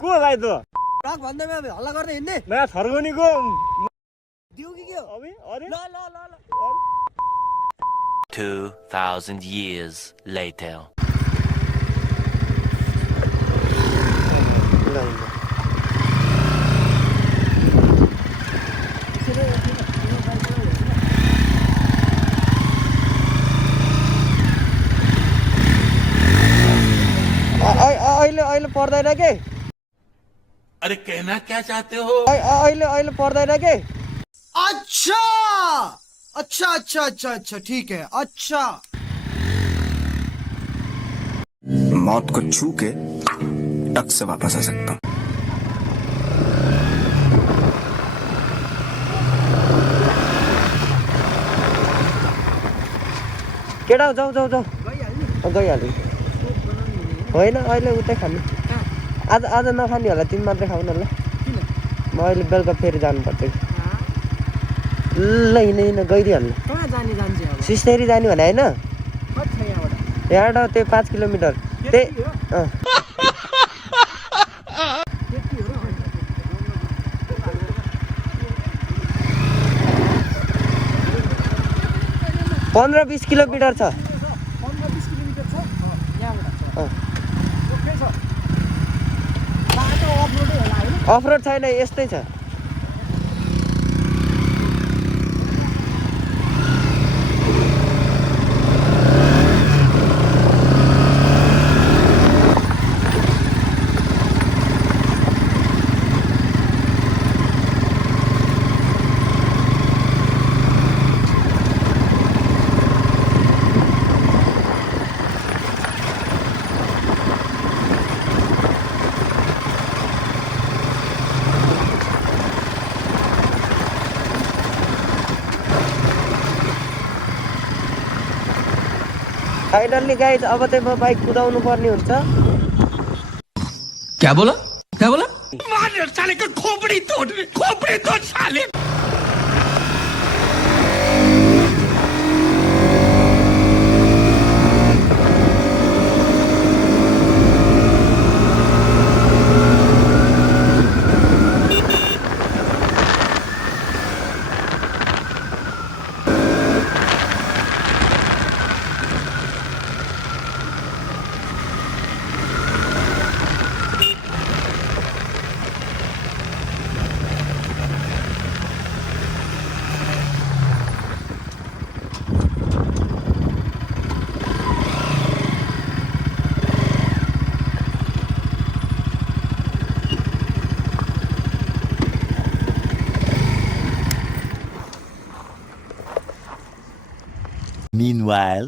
को भाइ त ट्रक भन्दैमा हल्ला गर्दै हिँड्ने नयाँ थर्गनीको दिउ कि के हो अबे अरे ल ल ल ल 2000 years later. अहिले पर्दैन के अरे कहना क्या चाहते हो? अहिले पर्दैन के अच्छा अच्छा अच्छा अच्छा अच्छा ठीक है अच्छा मौत को छू के टक से वापस आ सकता हूँ। केटा जाऊ जाऊ जाऊ गइहाल्यो होइन अहिले उतै खाने आज आज नखाने होला तिमी मात्रै खाऊ न ल म अहिले बेलुका फेरि जानुपर्छ कि ल हिँड हिँड गइदिइहाल्नु कहाँ जाने जान्छ अब सिस्नेरी जाने भने होइन कति छ यहाँबाट यहाँबाट त्यो 5 किलोमिटर त्यही त्यति हो र 15-20 किलोमिटर छ 15-20 किलोमिटर छ यहाँबाट अँ। ओके छ बाटो अफरोडै होला होइन अफरोड छैन यस्तै छ फाइनल्ली गाइज अब चाहिँ म बाइक कुदाउनु पर्ने हुन्छ क्या बोला क्या बोला? साले का खोपड़ी तोड़ साले। Meanwhile,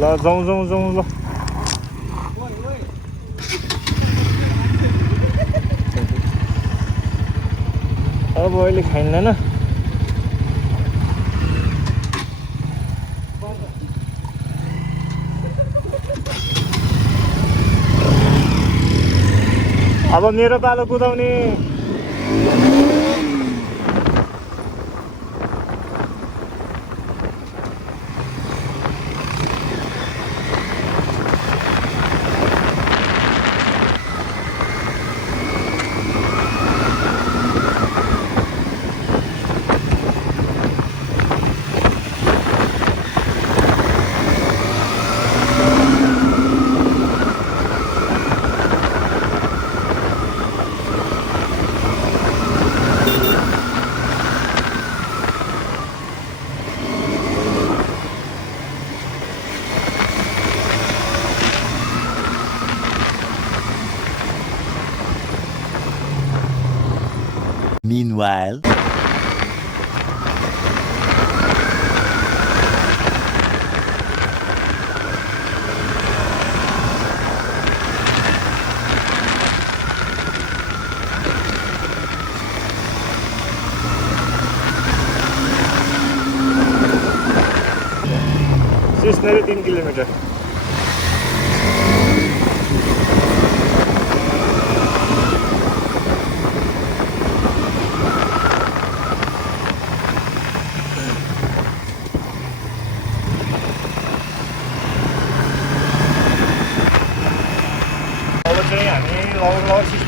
ल जाउँ जाउँ जाउँ ल अब अहिले खाइँदैन अब मेरो पालो कुदाउने meanwhile. सिस्नेरी 3 किलोमिटर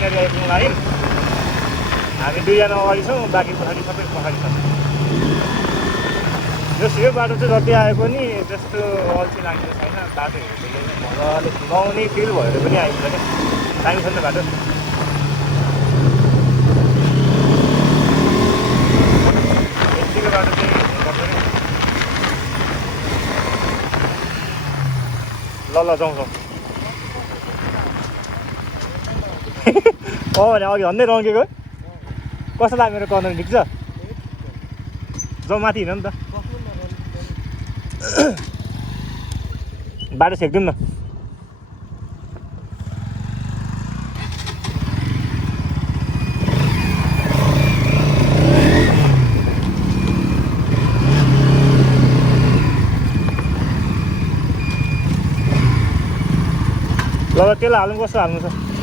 यहाँनिर आइपुग्नु लागि हामी दुईजना अगाडि छौँ बाँकी पछाडि सबै पछाडि छ यो बाटो चाहिँ जति आए पनि त्यस्तो अल्छी लाग्ने छैन बाटो हेर्दाखेरि मजाले घुमाउने फिल भएर पनि आइपुग्छ क्या दामी छ नि त बाटो यतिको बाटो चाहिँ ल जाउँ भने अघि भन्दै रङ्गेको कस्तो लाग्यो मेरो कर्नर ठिक छ जाउँ माथि हिँड नि त बाटो छेक्दिउँ न ल त्यसलाई हाल्नु कस्तो हाल्नु छ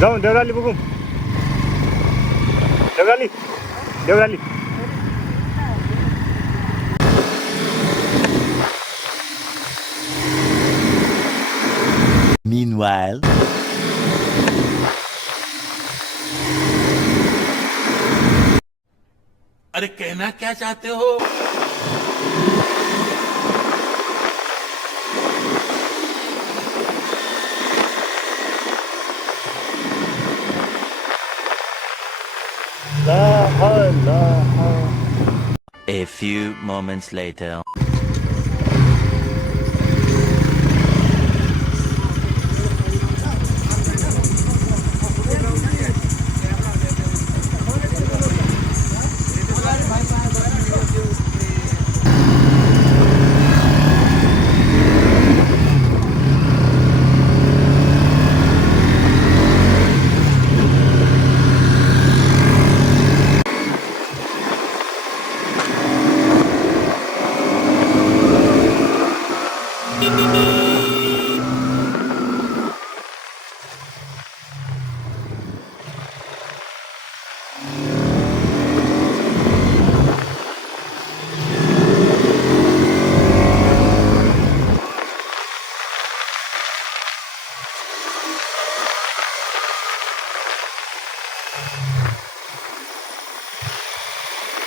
जाउँ देउराली पुगौँ देउराली Meanwhile, अरे कहना क्या चाहते हो? A few moments later.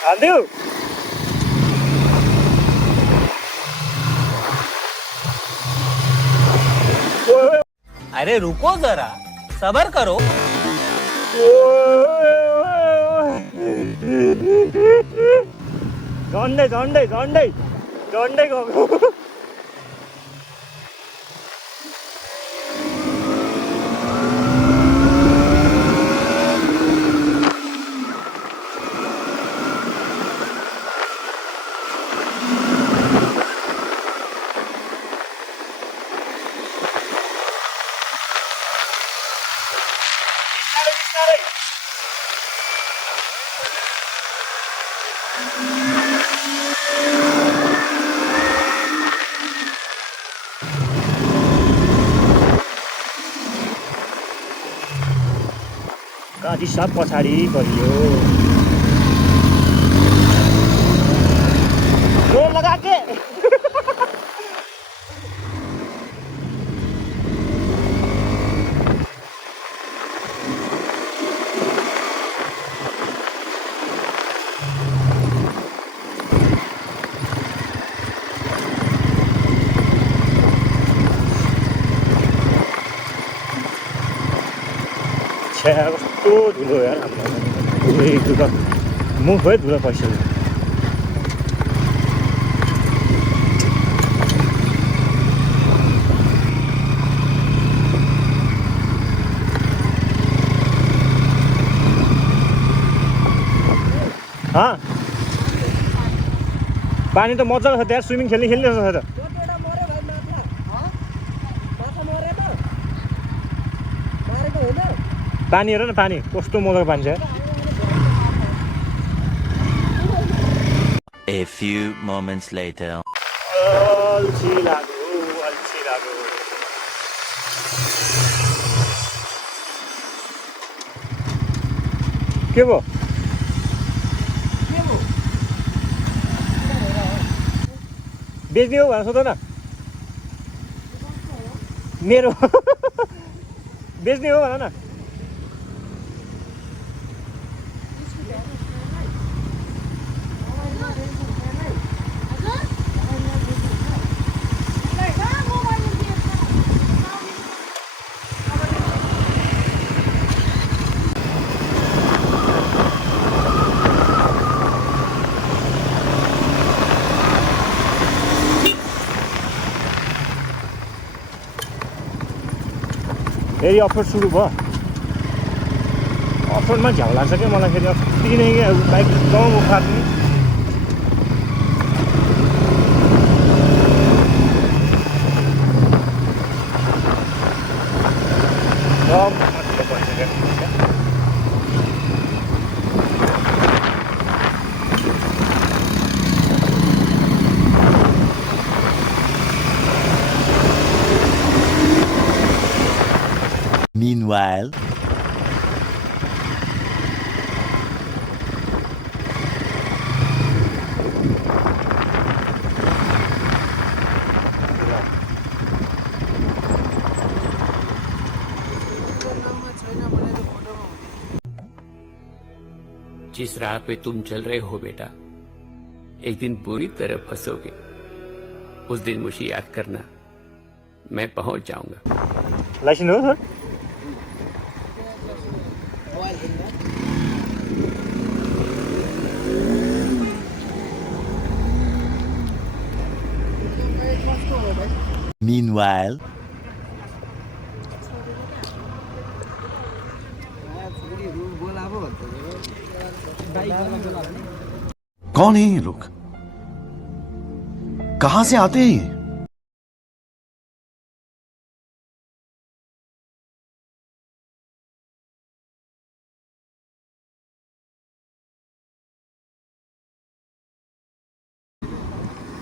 हाल्दिउ अरे रुको जरा सबर करो झन्डै झन्डै झन्डै झन्डै गएको गाडी सब पछाडि परियो जोर लगा के कस्तो धुलो यार हाम्रो त मुख भयो धुलो पैसा पानी त मजाको छ त्यहाँ स्विमिङ खेल्ने छ त पानी हेर न पानी कस्तो मजाको पानी छ A few moments later. अल्छी लाग्यो के भयो बेच्ने हो भनेर सोध न मेरो बेच्ने हो भन न फेरि अफरोड सुरु भयो अफरोडमा झ्याउ लाग्छ क्या मलाई फेरि अस्ति नै क्या बाइक एकदम उखार्ने Meanwhile. जिस राह पे तुम चल रहे हो बेटा, एक दिन बुरी तरह फंसोगे। उस दिन मुझे याद करना, मैं पहुंच जाऊंगा। लाइसेंस हो सर Meanwhile. कौन है ये लोग? कहां से आते हैं ये?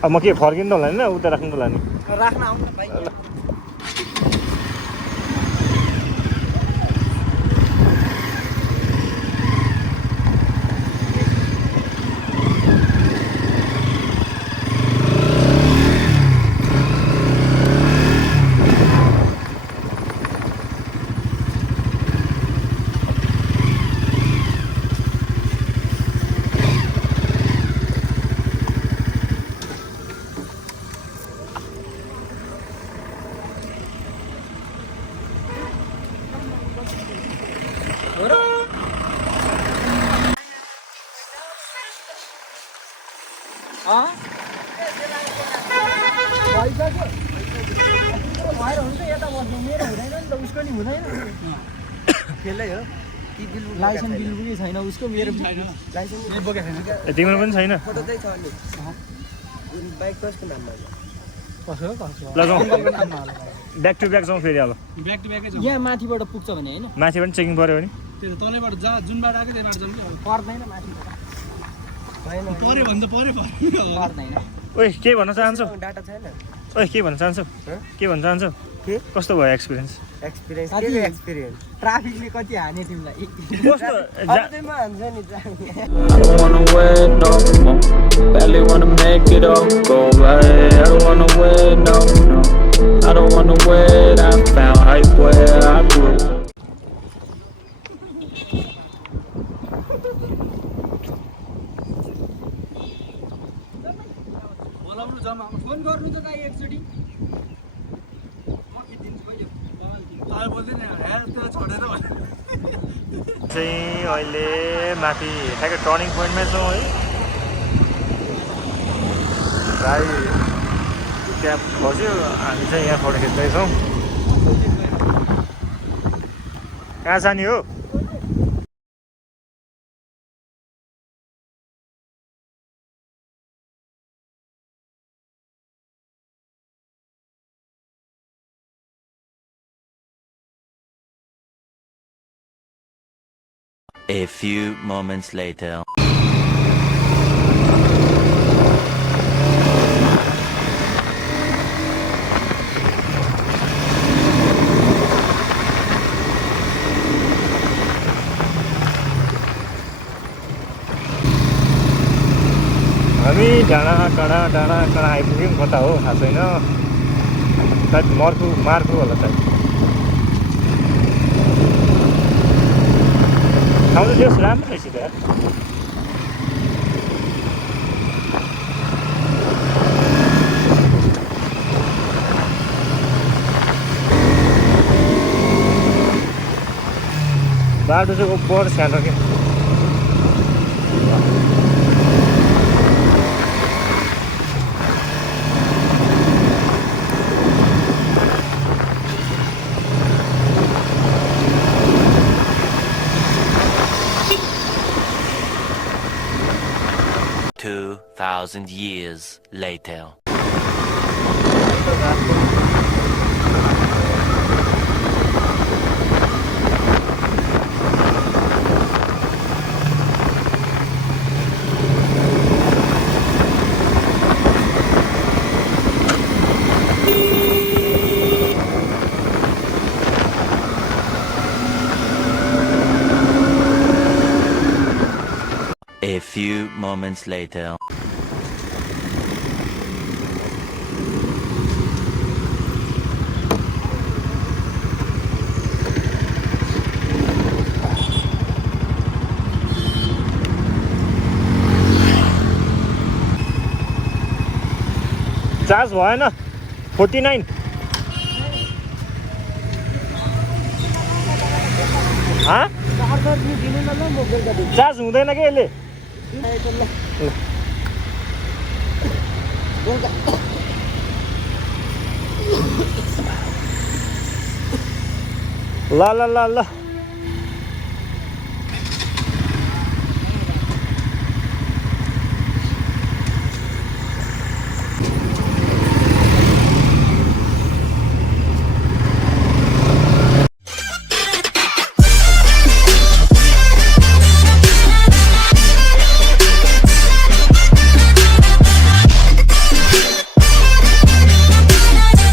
अब म के फर्किनु होला नि उता राख्नु होला नि राख्न आउनु न भाइ भएर हुन्छ यता बस्नु मेरो हुँदैन नि त उसको नि हुँदैन खेल्दै हो लाइसेन्स बिल पनि छैन उसको मेरो लाइसेन्स बोकेको छैन तिम्रो पनि छैन फोटो चाहिँ छ नि बाइक कसको नाममा ल जाउँ ब्याक टु ब्याक जाउँ फेरि अब यहाँ माथिबाट पुग्छ भने होइन माथि पनि चेकिङ पऱ्यो भने तलैबाट जा जुन बाटो आएको त्यही बाटो जान्छ पर्दैन माथिबाट पर्यो भने त पर्दैन ओइ के भन्न चाहन्छौ डाटा छैन ओइ के भन्न चाहन्छौ के भन्न चाहन्छौ के कस्तो भयो एक्सपिरियन्स एक्सपिरियन्स के एक्सपिरियन्स ट्राफिकले कति हाने तिमीलाई कस्तो अझैमा हान्छ नि I don't wanna wait no more. Barely wanna make it all go right. I don't wanna wait, no, no. I don't wanna wait. I found hype where I grew. बोलाउनु जम्मा phone गर्नु त दाइ एकचोटि म खिचिदिन्छु कहिले ताल बोल्दैन हेर त्यो छोडेर चाहिँ अहिले माथि ठ्याक्कै टर्निङ पोइन्टमै छौँ है भाइ त्यहाँ बस्यो हामी चाहिँ यहाँ फोटो खिच्दैछौँ कहाँ जाने हो A few moments later. हामी डाँडा आइपुग्यौँ कता हो थाहा छैन सायद मार्फु होला सायद ठाउँ त त्यस राम्रो रहेछ त बाटो चाहिँ ओभर सानो क्या $2,000 years later. A few moments later. Charge भएन 49 चार्ज हुँदैन कि यसले ल ल ल ल